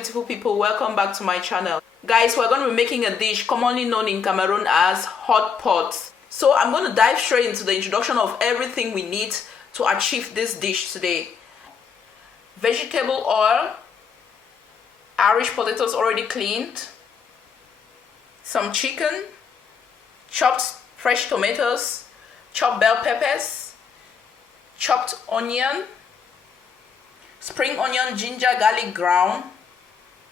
beautiful people, welcome back to my channel. Guys, we're going to be making a dish commonly known in Cameroon as hot pot. So I'm going to dive straight into the introduction of everything we need to achieve this dish today. Vegetable oil, Irish potatoes already cleaned, some chicken, chopped fresh tomatoes, chopped bell peppers, chopped onion, spring onion, ginger, garlic ground,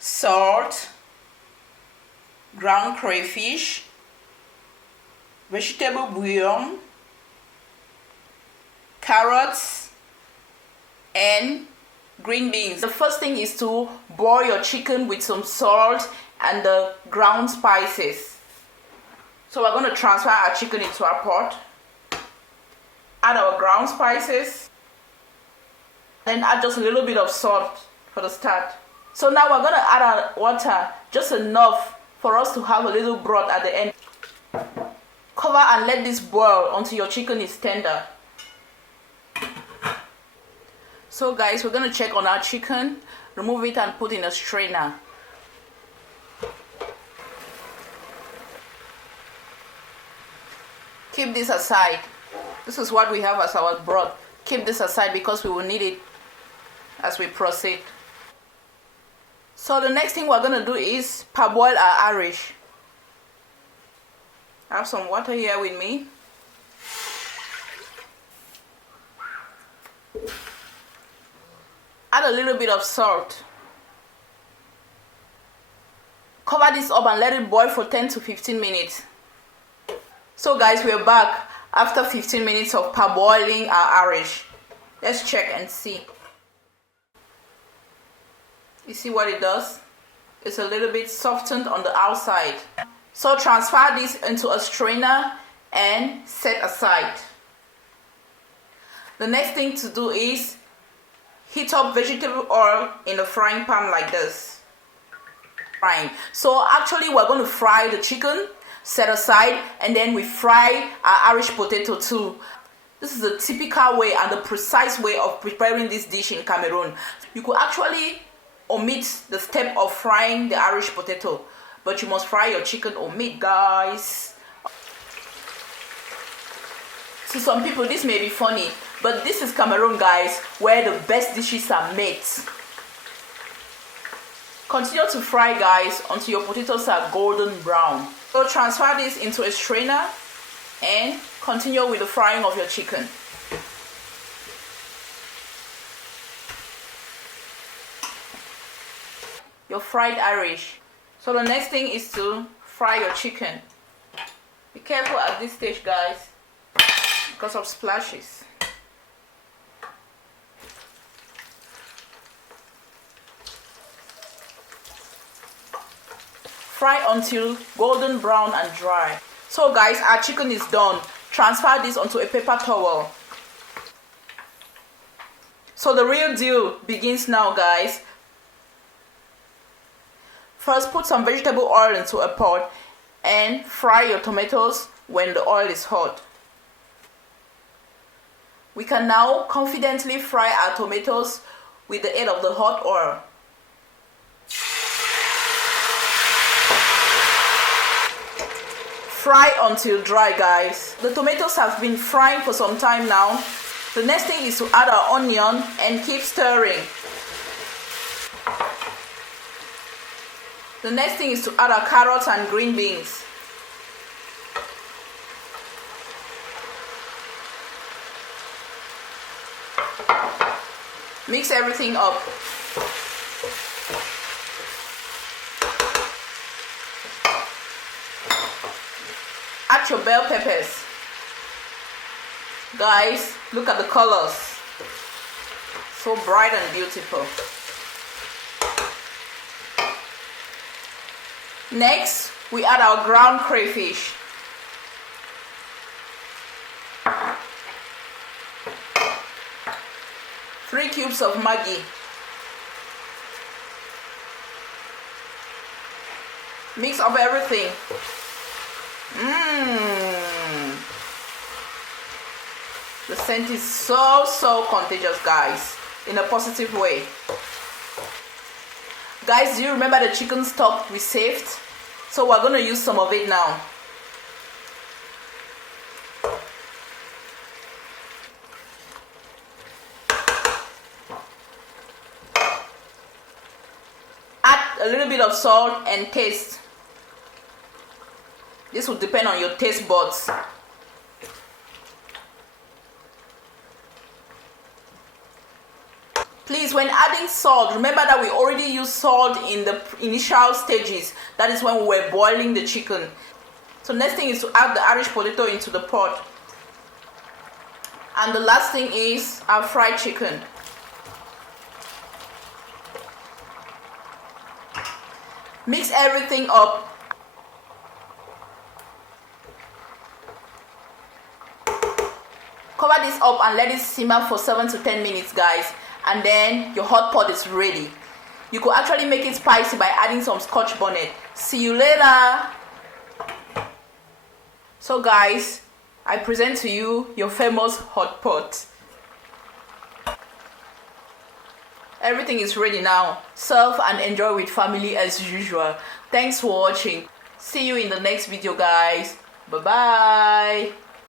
salt, ground crayfish, vegetable bouillon, carrots, and green beans. The first thing is to boil your chicken with some salt and the ground spices. So we're going to transfer our chicken into our pot, add our ground spices, then add just a little bit of salt for the start. So now we're going to add our water, just enough for us to have a little broth at the end. Cover and let this boil until your chicken is tender. So guys, we're going to check on our chicken, remove it and put in a strainer. Keep this aside. This is what we have as our broth. Keep this aside because we will need it as we proceed. So the next thing we're going to do is parboil our Irish. I have some water here with me. Add a little bit of salt. Cover this up and let it boil for 10 to 15 minutes. So guys, we're back after 15 minutes of parboiling our Irish. Let's check and see. You see what it does? It's a little bit softened on the outside. So transfer this into a strainer and set aside. The next thing to do is heat up vegetable oil in a frying pan like this. Frying. So actually we're going to fry the chicken, set aside, and then we fry our Irish potato too. This is the typical way and the precise way of preparing this dish in Cameroon. You could actually omit the step of frying the Irish potato, but you must fry your chicken or meat, guys. To some people this may be funny, but this is Cameroon, guys, where the best dishes are made. Continue to fry, guys, until your potatoes are golden brown. So transfer this into a strainer and continue with the frying of your chicken. Your fried Irish. So the next thing is to fry your chicken. Be careful at this stage, guys, because of splashes. Fry until golden brown and dry. So guys, our chicken is done. Transfer this onto a paper towel. So the real deal begins now, guys. First, put some vegetable oil into a pot and fry your tomatoes when the oil is hot. We can now confidently fry our tomatoes with the aid of the hot oil. Fry until dry, guys. The tomatoes have been frying for some time now. The next thing is to add our onion and keep stirring. The next thing is to add our carrots and green beans. Mix everything up. Add your bell peppers. Guys, look at the colors. So bright and beautiful. Next, we add our ground crayfish. Three cubes of Maggi. Mix up everything. The scent is so contagious, guys, in a positive way. Guys, do you remember the chicken stock we saved? So we're going to use some of it now. Add a little bit of salt and taste. This will depend on your taste buds. Please, when adding salt, remember that we already used salt in the initial stages. That is when we were boiling the chicken. So next thing is to add the Irish potato into the pot. And the last thing is our fried chicken. Mix everything up. Cover this up and let it simmer for 7 to 10 minutes, guys. And then your hot pot is ready. You could actually make it spicy by adding some scotch bonnet. See you later. So guys, I present to you your famous hot pot. Everything is ready now. Serve and enjoy with family as usual. Thanks for watching. See you in the next video, guys. Bye bye.